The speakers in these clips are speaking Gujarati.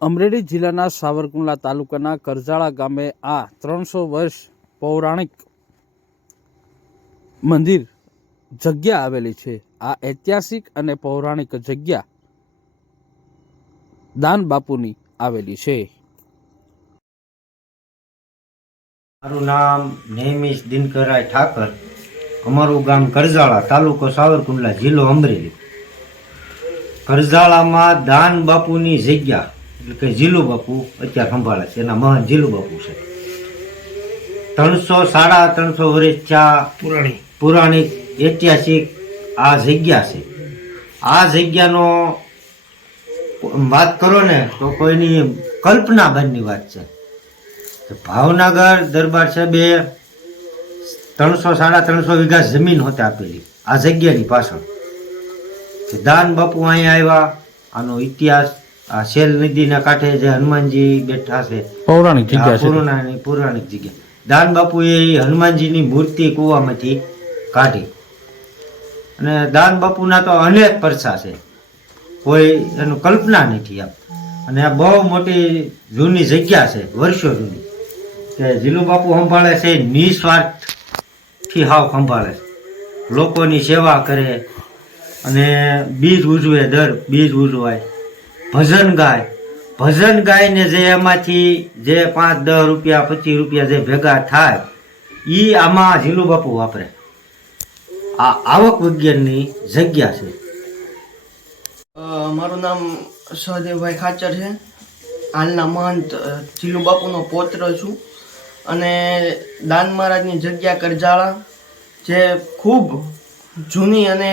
અમરેલી જિલ્લાના સાવરકુંડલા તાલુકાના કરજાળા ગામે આ 300 વર્ષ પૌરાણિક મંદિર જગ્યા આવેલી છે। આ ઐતિહાસિક અને પૌરાણિક જગ્યા દાન બાપુની આવેલી છે। મારું નામ નેમિશ દિનકરાય ઠાકર, અમારું ગામ કરજાળા, તાલુકો સાવરકુંડલા, જિલ્લો અમરેલી। કરજાળામાં દાન બાપુની જગ્યા એટલે કે જીલુ બાપુ અત્યારે સંભાળે છે, એના મહંત જીલુ બાપુ છે। 300-350 વર્ષ પુરાણિક ઐતિહાસિક આ જગ્યા છે। આ જગ્યાનો વાત કરો ને તો કોઈની કલ્પના બહારની વાત છે। ભાવનગર દરબાર સાહેબે 300-350 વીઘા જમીન હોતે આપેલી આ જગ્યાની પાછળ। દાન બાપુ અહીંયા આવ્યા, આનો ઇતિહાસ આ શેલ નદીના કાંઠે જે હનુમાનજી બેઠા છે, પૌરાણિક જગ્યા છે, પૌરાણિક જગ્યા। દાન બાપુએ હનુમાનજીની મૂર્તિ કૂવામાંથી કાઢી, અને દાન બાપુના તો અનેક પરસા છે, કોઈ એનું કલ્પના નથી આપ। અને આ બહુ મોટી જૂની જગ્યા છે, વર્ષો જૂની, કે જીલુ બાપુ સંભાળે છે, નિસ્વાર્થથી હાવ સંભાળે છે, લોકોની સેવા કરે, અને બીજ ઉજવે, દર બીજ ઉજવાય, ભજન ગાયને જે એમાંથી જે 5-10 રૂપિયા 25 રૂપિયા જે ભેગા થાય એ આમાં જીલુ બાપુ વાપરે। આ આવક વિજ્ઞાનની જગ્યા છે। મારું નામ સહદેવભાઈ ખાચર છે, હાલના મહંત જીલુ બાપુનો પૌત્ર છું। અને દાન મહારાજની જગ્યા કરજાળા જે ખૂબ જૂની અને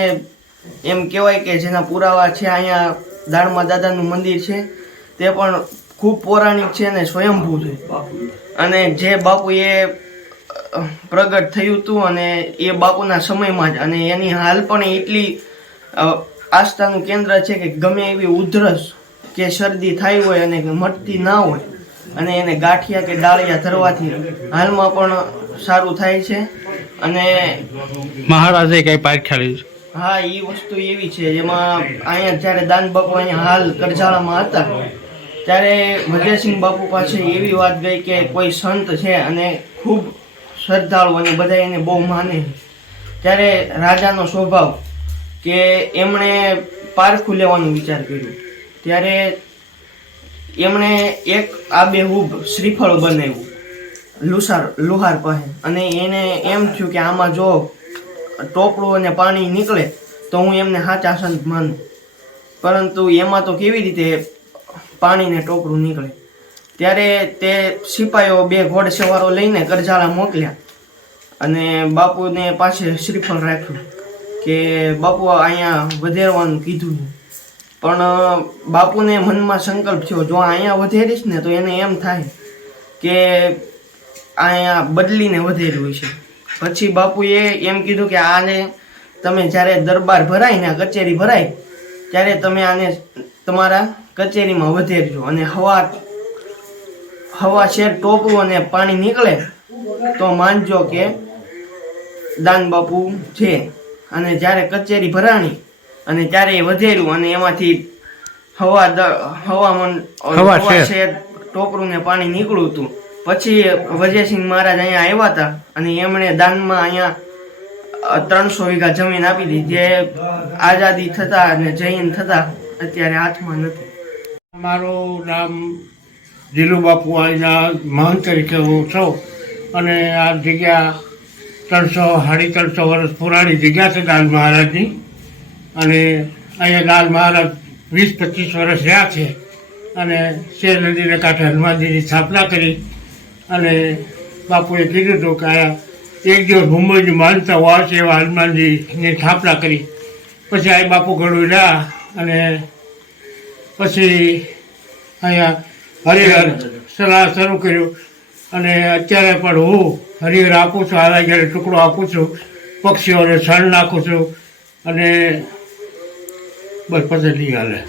એમ કહેવાય કે જેના પુરાવા છે, અહીંયા દાણમાં દાદાનું મંદિર છે તે પણ ખૂબ પૌરાણિક છે અને સ્વયંભૂ છે। અને જે બાપુ એ પ્રગટ થયું હતું અને એ બાપુના સમયમાં જ, અને એની હાલ પણ એટલી આસ્થાનું કેન્દ્ર છે કે ગમે એવી ઉધરસ કે શરદી થઈ હોય અને મટતી ના હોય, અને એને ગાંઠિયા કે ડાળિયા ધરવાથી હાલમાં પણ સારું થાય છે। અને મહારાજે કઈ પારખ્યા? હા, એ વસ્તુ એવી છે જેમાં અહીંયા જ્યારે દાન બાપુ અહીંયા હાલ કરજાળામાં હતા ત્યારે વજયસિંહ બાપુ પાસે એવી વાત ગઈ કે કોઈ સંત છે અને ખૂબ શ્રદ્ધાળુ અને બધા એને બહુ માને। ત્યારે રાજાનો સ્વભાવ કે એમણે પારખું લેવાનો વિચાર કર્યો, ત્યારે એમણે એક આબેહૂબ શ્રીફળ બનાવ્યું લુહાર પાસે, અને એને એમ થયું કે આમાં જો ટોપડું અને પાણી નીકળે તો હું એમને સાચા સંત માનું, પરંતુ એમાં તો કેવી રીતે પાણી ને ટોપડું નીકળે। ત્યારે તે સિપાહીઓ 2 ઘોડસવારો લઈને કરજાળા મોકલ્યા અને બાપુને પાસે શ્રીફળ રાખ્યું કે બાપુ અહીંયા વધેરવાનું કીધું, પણ બાપુને મનમાં સંકલ્પ થયો જો અહીંયા વધેરીશ ને તો એને એમ થાય કે અહીંયા બદલીને વધેર્યું છે। પછી બાપુએ એમ કીધું કે આને તમે જ્યારે દરબાર ભરાય ને કચેરી ભરાય ત્યારે તમે આને તમારા કચેરીમાં વધેરજો, અને હવા શેર ટોપરું અને પાણી નીકળે તો માનજો કે દાન બાપુ છે। અને જ્યારે કચેરી ભરાણી અને ત્યારે એ વધેર્યું અને એમાંથી હવા શેર ટોપરું ને પાણી નીકળ્યું હતું। પછી વજયસિંહ મહારાજ અહીંયા આવ્યા હતા અને એમણે દાનમાં અહીંયા 300 વીઘા જમીન આપી દીધી, જે આઝાદી થતા અને જૈન થતા અત્યારે હાથમાં નથી। મારું નામ જીલુ બાપુ, અહીંના મહંત તરીકે હું છું, અને આ જગ્યા 300-350 વર્ષ પુરાણી જગ્યા છે દાન મહારાજની। અને અહીંયા દાન મહારાજ 20-25 વર્ષ રહ્યા છે, અને શેર નદીને કાંઠે હનુમાનજીની સ્થાપના કરી, અને બાપુએ કીધું હતું કે આ એક દિવસ મુંબઈની માનતા આવશે એવા હનુમાનજીની સ્થાપના કરી। પછી આ બાપુ ઘણું રહ્યા, અને પછી અહીંયા હરિહર સલાહ શરૂ કર્યું, અને અત્યારે પણ હું હરિહર આપું છું, હાલાગીરે ટુકડો આપું છું, પક્ષીઓને છણ નાખું છું, અને બસ પછી નહીં હાલે।